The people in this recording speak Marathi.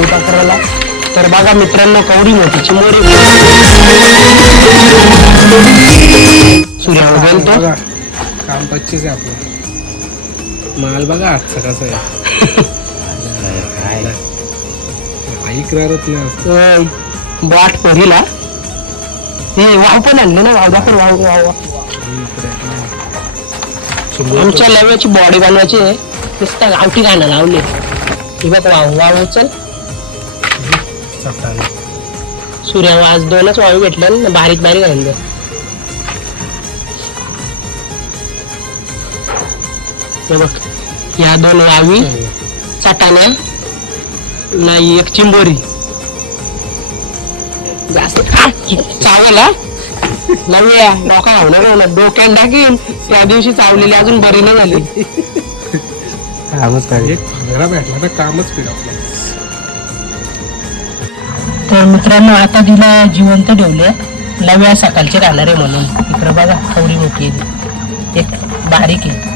उभा करायला. तर बघा मित्रांनो, कवडी मोठी चिमोरी सूर्य उगेल तो. काम 25 आहे आपलं. माल बघा आजचा कसा आहे. ऐकणारच नाही. बाट भरीला हे वाव पण आणले ना. वाव दाखल. वाव वाव आमच्या लव्याची बॉडी बनवायची आहे. नुसतं गावठी गाणं लावले. ही बघ वाव वाव उचल. सूर्या आज 2च वाव भेटले ना. बारीक बारीक आणले. हे बघ या 2 वावी चटाणा नाही एक चिंबोरी जास्त चावला नव्या डोका होणार डोक्यात टाकीन. त्या दिवशी चावलेली अजून बरी नाही झाली. कामच काय घरा भेटला तर कामच केलं आपलं. तर मित्रांनो, आता तिला जिवंत ठेवले. लव्या सकाळचे राहणार आहे म्हणून. इकडे बघा कवडी मोठी आहे. एक बारीक आहे.